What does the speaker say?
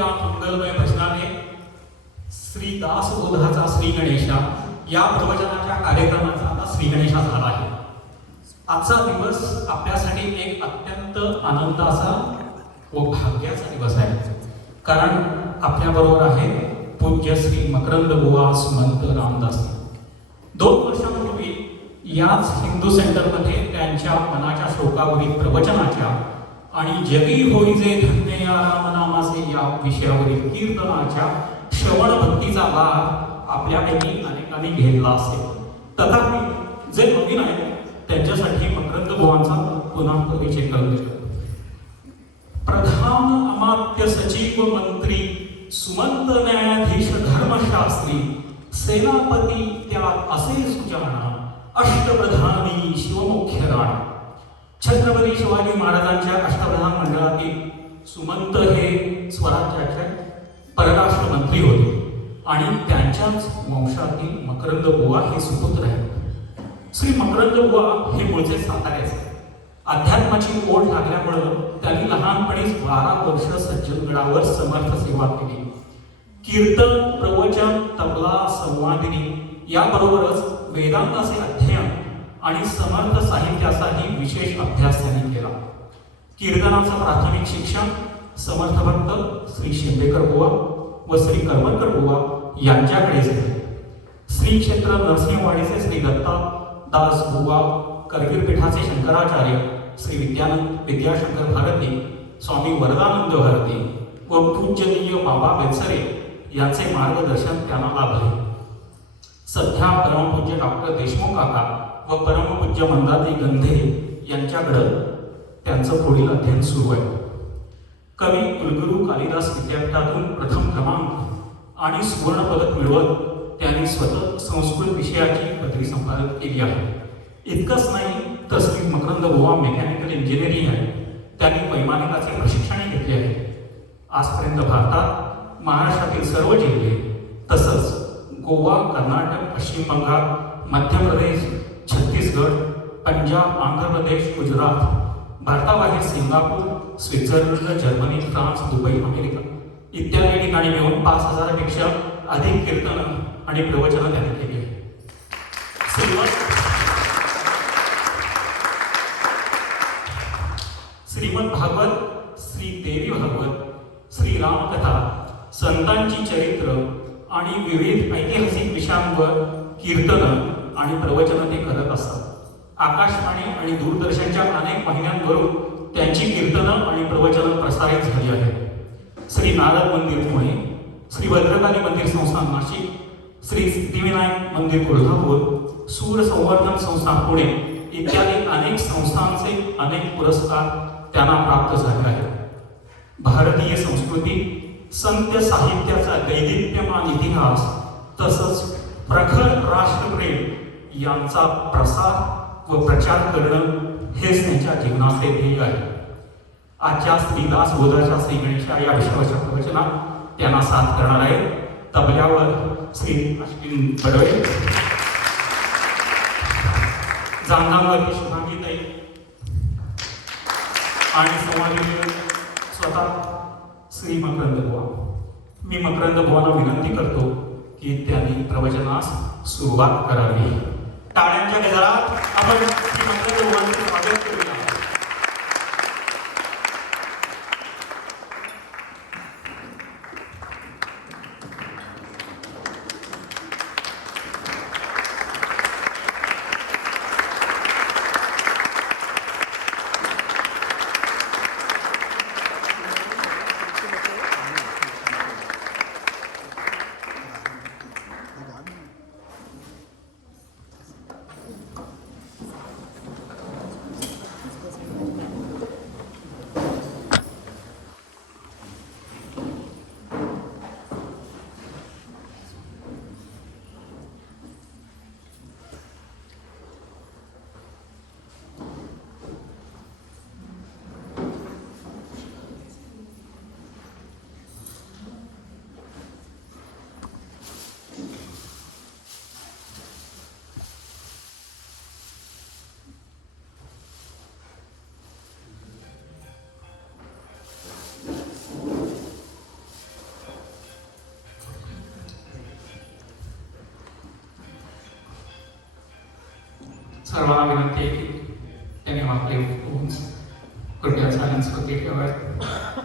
या मंगलमय भजनाने श्री दासबोधाचा श्री गणेशा या प्रवचनाच्या कार्यक्रमाचा आता श्री गणेशा झाला आहे. आजचा दिवस आपल्यासाठी एक अत्यंत आनंदाचा व भाग्याचा दिवस आहे. कारण आपल्याबरोबर आहे पूज्य श्री मकरंद बुवा सुमंत रामदास. दोन वर्षांपूर्वी याच हिंदू सेंटरमध्ये त्यांच्या मनाच्या शोकावरील प्रवचनाच्या आणि जगी होईजे धन्य या रामनामाचे या विषयावरील कीर्तनाच्या श्रवण भक्तीचा लाभ आपल्यापैकी अनेकांनी घेतला असेल. तथापि जे नवीन आहेत त्यांच्यासाठी मकरंद भुवांचा पुन्हा परिचय करून देतो प्रधान अमात्य सचिव मंत्री सुमंत न्यायाधीश धर्मशास्त्री सेनापती त्या असे सुजाणा अष्टप्रधानी शिवमुख्य राणा. छत्रपती शिवाजी महाराजांच्या अष्टप्रधान मंडळातील सुमंत हे स्वराज्याचे परराष्ट्र मंत्री होते. आणि त्यांच्याच वंशातील मकरंद बुवा हे सुपुत्र आहेत. श्री मकरंद बुवा हे मूळचे साताऱ्याचे अध्यात्माची ओढ लागल्यामुळं त्यांनी लहानपणीच बारा वर्ष सज्जनगडावर समर्थ सेवा केली. कीर्तन प्रवचन तबला संवादिनी याबरोबरच वेदांताचे अध्ययन आणि समर्थ साहित्याचाही विशेष अभ्यास त्यांनी केला. कीर्तनाचं प्राथमिक शिक्षण समर्थ भक्त श्री शिंदेकर बुवा व श्री करमरकर बुवा यांच्याकडे झाले. श्री क्षेत्र नरसिंहवाडीचे श्री दत्ता दास बुवा करवीर पीठाचे शंकराचार्य श्री विद्यानंद विद्याशंकर भारती स्वामी वरदानंद भारती व पूजनीय बाबा बेसरे यांचे मार्गदर्शन त्यांना लाभले. सध्या परमपूज्य डॉक्टर देशमुख काका व परमपूज्य मंदाती गंधे यांच्याकडं त्यांचं पुढील अध्ययन सुरू आहे. कवी कुलगुरू कालिदास विद्यापीठातून प्रथम क्रमांक आणि सुवर्ण पदक मिळवत त्यांनी स्वतः संस्कृत विषयाची पदवी संपादन केली आहे. इतकंच नाही तर श्री मकरंद गोवा मेकॅनिकल इंजिनिअरिंग आहे. त्यांनी वैमानिकाचे प्रशिक्षणही घेतले आहे. आजपर्यंत भारतात महाराष्ट्रातील सर्व जिल्हे तसंच गोवा कर्नाटक पश्चिम बंगाल मध्य प्रदेश छत्तीसगड पंजाब आंध्र प्रदेश गुजरात भारताबाहेर Singapore Switzerland Germany France Dubai America इत्यादी ठिकाणी मिळून पाच हजारापेक्षा अधिक कीर्तन आणि प्रवचनं त्यांनी केली आहे श्रीमंत श्रीमद भागवत श्री देवी भागवत श्री रामकथा संतांची चरित्र आणि विविध ऐतिहासिक विषयांवर कीर्तन आणि प्रवचन ते करत असतात. आकाशवाणी आणि दूरदर्शनच्या अनेक वाहिन्यांवरून त्यांची कीर्तनं आणि प्रवचनं प्रसारित झाली आहेत. श्री नारद मंदिर पुणे श्री भद्रकाली मंदिर संस्थान नाशिक श्री सिद्धिविनायक मंदिर कोल्हापूर सूर संवर्धन संस्था पुणे इत्यादी अनेक संस्थांचे अनेक पुरस्कार त्यांना प्राप्त झाले आहेत. भारतीय संस्कृती संत साहित्याचा दैदित्यमान इतिहास तसंच यांचा प्रसार व प्रचार करणं हेच त्यांच्या जीवनाचे ध्येय आहे. आजच्या श्रीदास बोधाच्या श्री गणेशा या विश्वाच्या प्रवचनात त्यांना साथ करणार आहे. तबल्यावर श्री अश्विन बडवे जांगावरती आहे आणि संवादी स्वतः श्री मकरंद बुवा. मी मकरंद बुवाला विनंती करतो की त्यांनी प्रवचनास सुरुवात करावी. टाळ्यांच्या गजरात आपण स्वागत करूया सर्वांना विनंती आहे की त्यांनी आपले फोन्स कृपया सायलेन्सवरती ठेवावेत